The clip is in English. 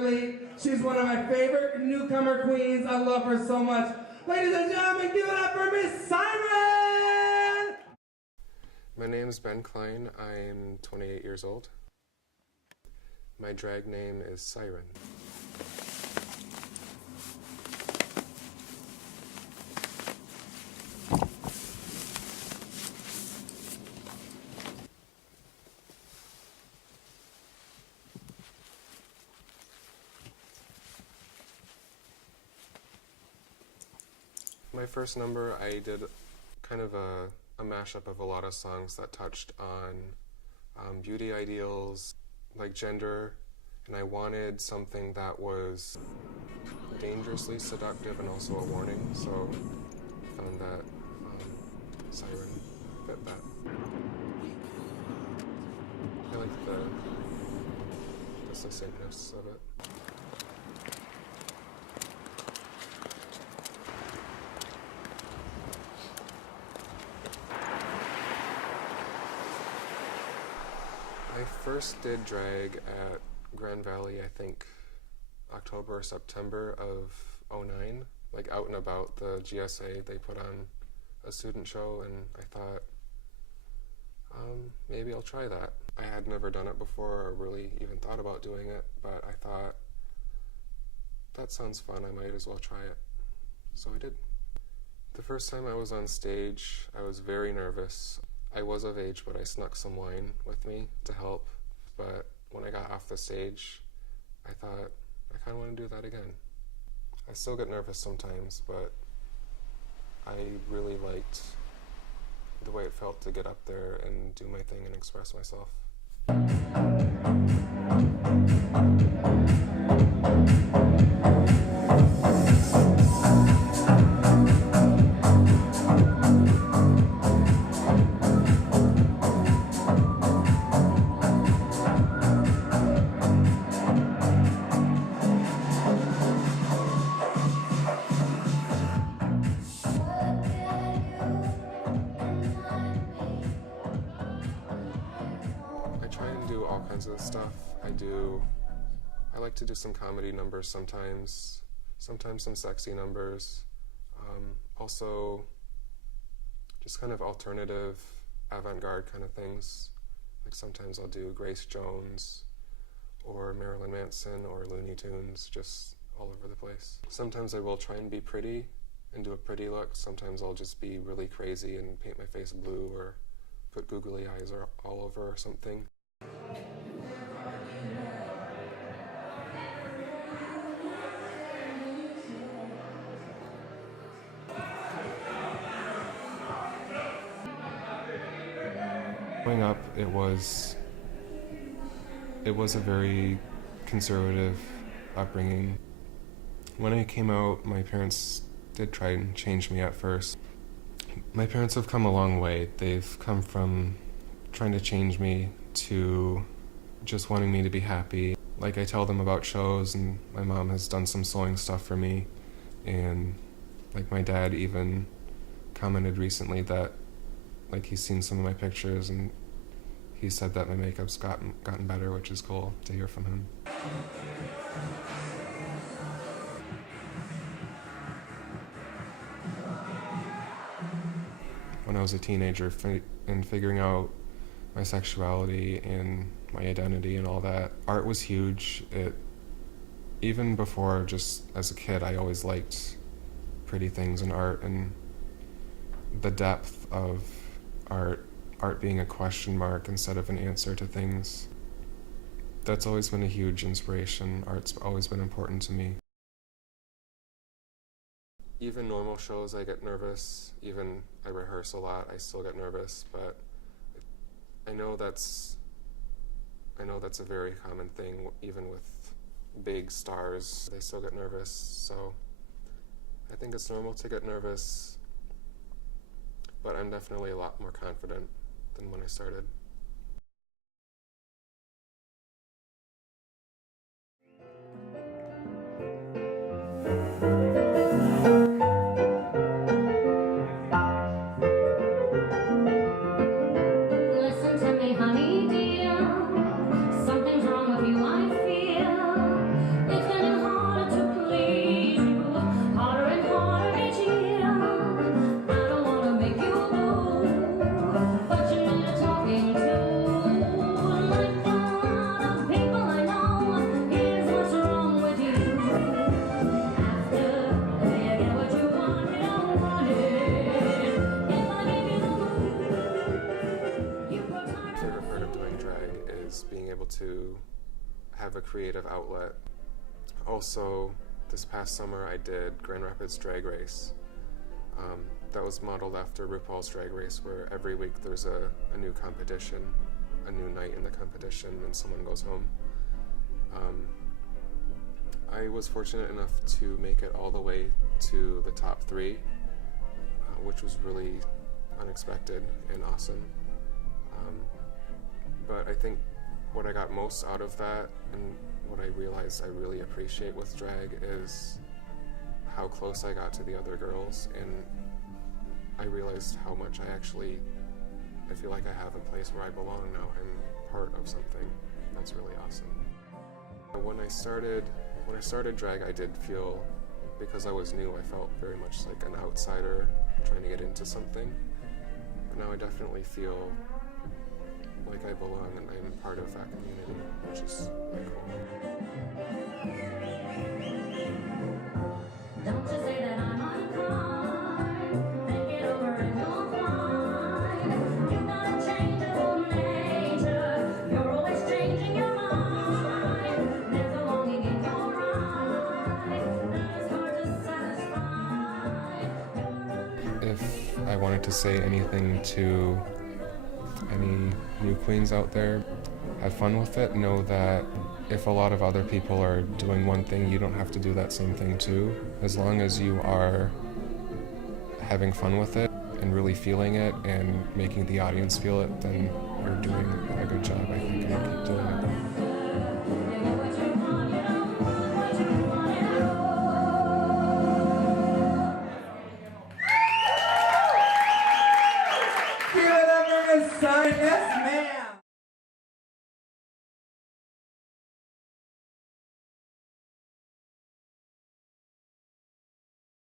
dearly. She's one of my favorite newcomer queens. I love her so much. Ladies and gentlemen, give it up for Miss Siren! My name is Ben Klein. I'm 28 years old. My drag name is Siren. My first number, I did kind of a mashup of a lot of songs that touched on beauty ideals, like gender, and I wanted something that was dangerously seductive and also a warning, so I found that Siren fit that. I like the succinctness of it. I first did drag at Grand Valley, I think October or September of '09, like out and about the GSA. They put on a student show and I thought, maybe I'll try that. I had never done it before or really even thought about doing it, but I thought, that sounds fun, I might as well try it. So I did. The first time I was on stage, I was very nervous. I was of age, but I snuck some wine with me to help. But when I got off the stage, I thought, I kind of want to do that again. I still get nervous sometimes, but I really liked the way it felt to get up there and do my thing and express myself. All kinds of stuff. I like to do some comedy numbers sometimes some sexy numbers. Also, just kind of alternative, avant-garde kind of things. Like sometimes I'll do Grace Jones, or Marilyn Manson, or Looney Tunes, just all over the place. Sometimes I will try and be pretty and do a pretty look. Sometimes I'll just be really crazy and paint my face blue or put googly eyes all over or something. Growing up, it was a very conservative upbringing. When I came out, my parents did try and change me at first. My parents have come a long way. They've come from trying to change me to just wanting me to be happy. Like, I tell them about shows, and my mom has done some sewing stuff for me, and like my dad even commented recently that like he's seen some of my pictures and he said that my makeup's gotten better, which is cool to hear from him. When I was a teenager and figuring out my sexuality and my identity and all that, art was huge. Even before, just as a kid, I always liked pretty things in art, and the depth of art being a question mark instead of an answer to things. That's always been a huge inspiration. Art's always been important to me. Even normal shows, I get nervous. Even I rehearse a lot, I still get nervous, but I know that's a very common thing. Even with big stars, they still get nervous, so I think it's normal to get nervous, but I'm definitely a lot more confident than when I started. Listen to me, honey dear, something's wrong with you, I feel. creative outlet. Also, this past summer I did Grand Rapids Drag Race. That was modeled after RuPaul's Drag Race, where every week there's a new competition, a new night in the competition, and someone goes home. I was fortunate enough to make it all the way to the top 3, which was really unexpected and awesome. But I think what I got most out of that, and what I realized I really appreciate with drag, is how close I got to the other girls, and I realized how much I feel like I have a place where I belong now. I'm part of something. That's really awesome. When I started drag, I did feel, because I was new, I felt very much like an outsider trying to get into something. But now I definitely feel like I belong and I'm part of that community, which is really cool. Don't you say that I'm unkind. Think it over and you'll find you've got a changeable nature. You're always changing your mind. There's a longing in your eyes that is hard to satisfy. If I wanted to say anything to any new queens out there, have fun with it. Know that if a lot of other people are doing one thing, you don't have to do that same thing too. As long as you are having fun with it and really feeling it and making the audience feel it, then you're doing a good job, I think, and keep doing it.